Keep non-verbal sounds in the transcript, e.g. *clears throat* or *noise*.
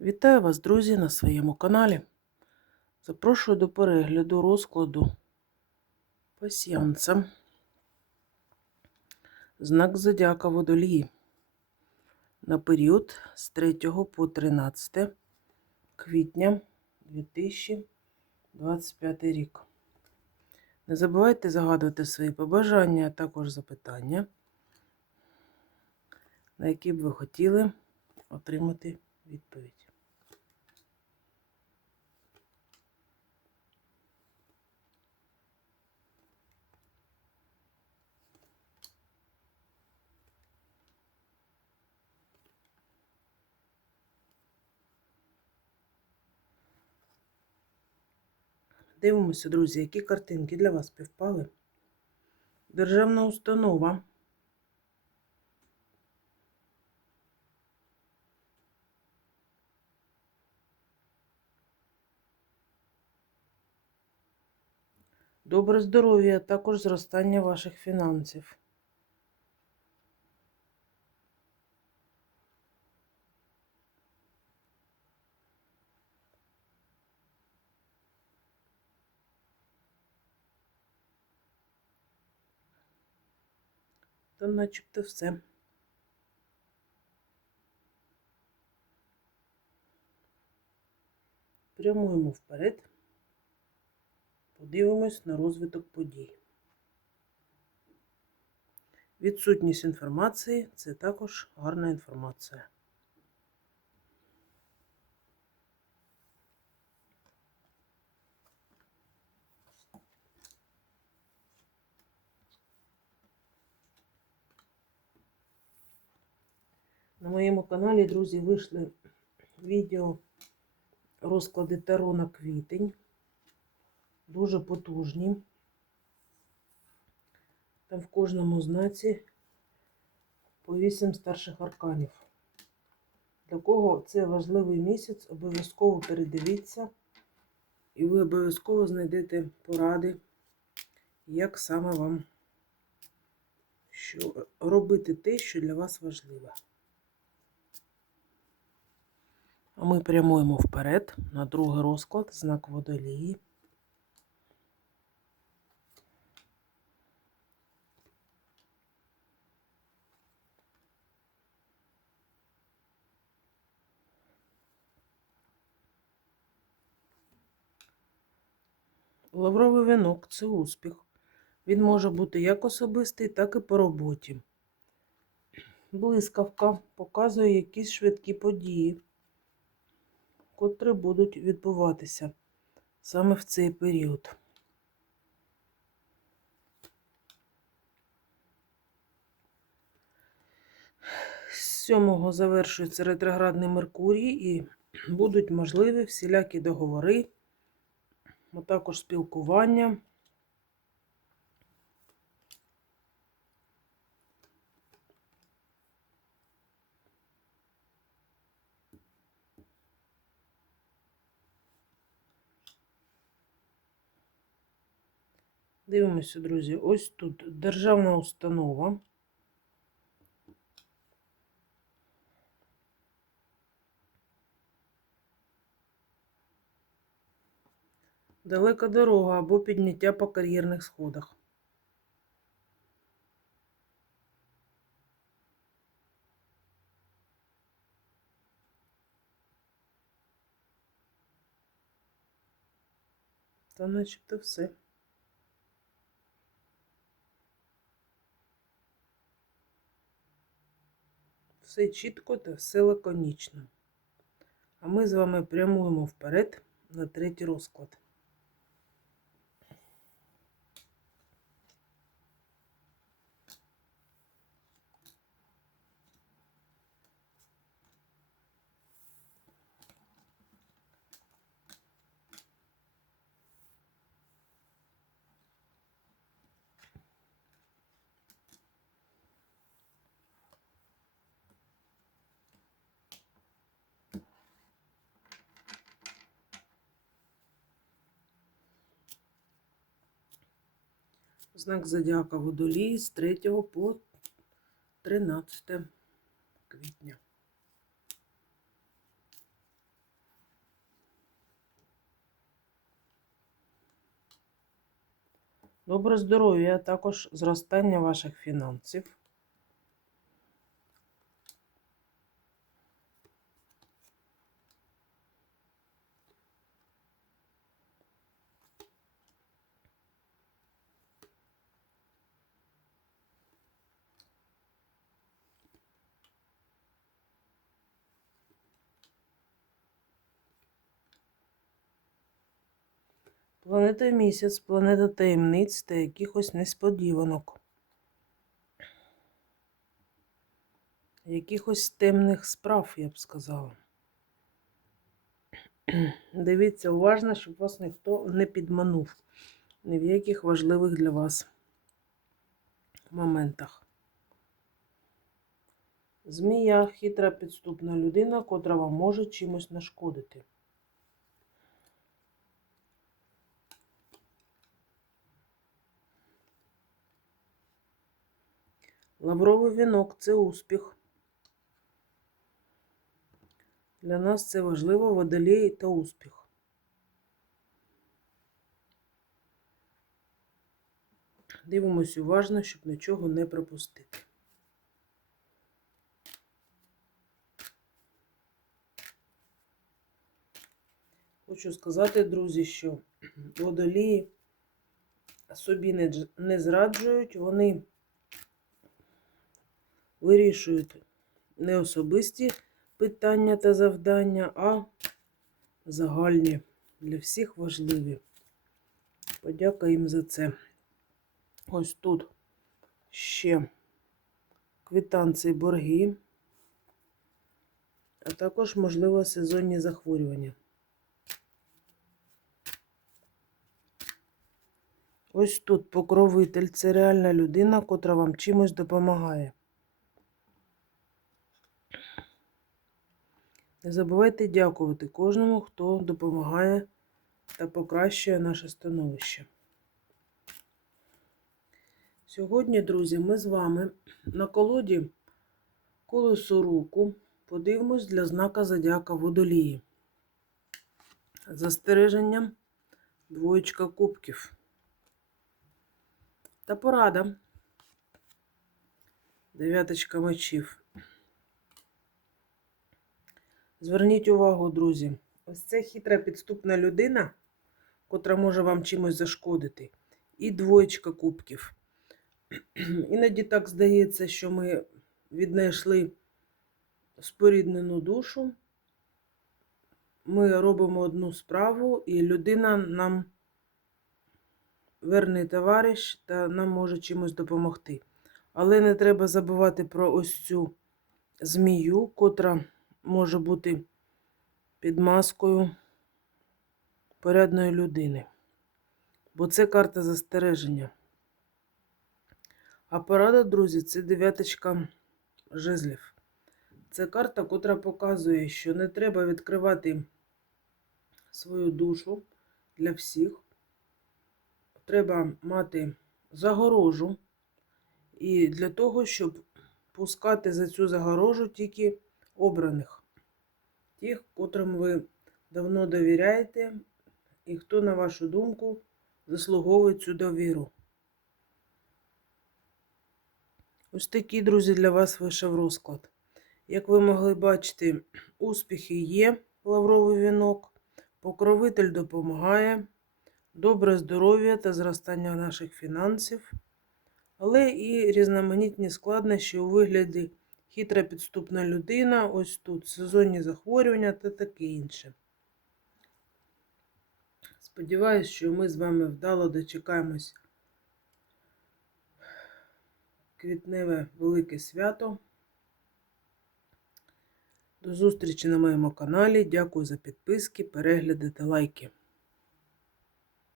Вітаю вас, друзі, на своєму каналі. Запрошую до перегляду розкладу пасьянця. Знак Зодіака Водолії на період з 3 по 13 квітня 2025 рік. Не забувайте загадувати свої побажання, а також запитання, на які б ви хотіли отримати відповідь. Дивимося, друзі, які картинки для вас співпали. Державна установа. Добре здоров'я, а також зростання ваших фінансів. Та начебто все. Прямуємо вперед. Подивимось на розвиток подій. Відсутність інформації це також гарна інформація. На моєму каналі, друзі, вийшли відео розклади Таро на квітень. Дуже потужні. Там в кожному знаці по 8 старших арканів. Для кого це важливий місяць, обов'язково передивіться, і ви обов'язково знайдете поради, як саме вам що, робити те, що для вас важливе. А ми прямуємо вперед на другий розклад, знак водолії. Лавровий вінок це успіх. Він може бути як особистий, так і по роботі. Блискавка показує якісь швидкі події, котрі будуть відбуватися саме в цей період. З 7 завершується ретроградний Меркурій і будуть можливі всілякі договори а також спілкування. Дивимося, друзі, ось тут державна установа. Далека дорога або підняття по кар'єрних сходах. Та начебто все. Все чітко та все лаконічно. А ми з вами прямуємо вперед на третій розклад. Знак Зодіака Водолії з 3 по 13 квітня. Добре здоров'я, а також зростання ваших фінансів. Планета місяць, планета таємниць та якихось несподіванок. Якихось темних справ, я б сказала. Дивіться уважно, щоб вас ніхто не підманув ні в яких важливих для вас моментах. Змія хитра підступна людина, котра вам може чимось нашкодити. Лавровий вінок це успіх. Для нас це важливо водолій та успіх. Дивимось уважно, щоб нічого не пропустити. Хочу сказати, друзі, що водолії собі не, зраджують, вони вирішують не особисті питання та завдання, а загальні, для всіх важливі. Подяка їм за це. Ось тут ще квитанції борги, а також, можливо, сезонні захворювання. Ось тут покровитель це реальна людина, котра вам чимось допомагає. Не забувайте дякувати кожному, хто допомагає та покращує наше становище. Сьогодні, друзі, ми з вами на колоді колесо руку подивимось для знака Зодіака Водолії. Застереженням двоєчка кубків. Та порада. Дев'яточка мечів. Зверніть увагу, друзі. Ось це хитра підступна людина, котра може вам чимось зашкодити. І двоєчка кубків. *clears throat* Іноді так здається, що ми віднайшли споріднену душу. Ми робимо одну справу, і людина нам верний товариш та нам може чимось допомогти. Але не треба забувати про ось цю змію, котра може бути під маскою порядної людини. Бо це карта застереження. А порада, друзі, це дев'яточка жезлів. Це карта, котра показує, що не треба відкривати свою душу для всіх. Треба мати загорожу. І для того, щоб пускати за цю загорожу тільки обраних, тих, котрим ви давно довіряєте, і хто, на вашу думку, заслуговує цю довіру. Ось такий, друзі, для вас вийшов розклад. Як ви могли бачити, успіхи є, лавровий вінок, покровитель допомагає, добре здоров'я та зростання наших фінансів, але і різноманітні складнощі у вигляді хитра підступна людина, ось тут сезонні захворювання та таке інше. Сподіваюсь, що ми з вами вдало дочекаємось квітневе велике свято. До зустрічі на моєму каналі. Дякую за підписки, перегляди та лайки.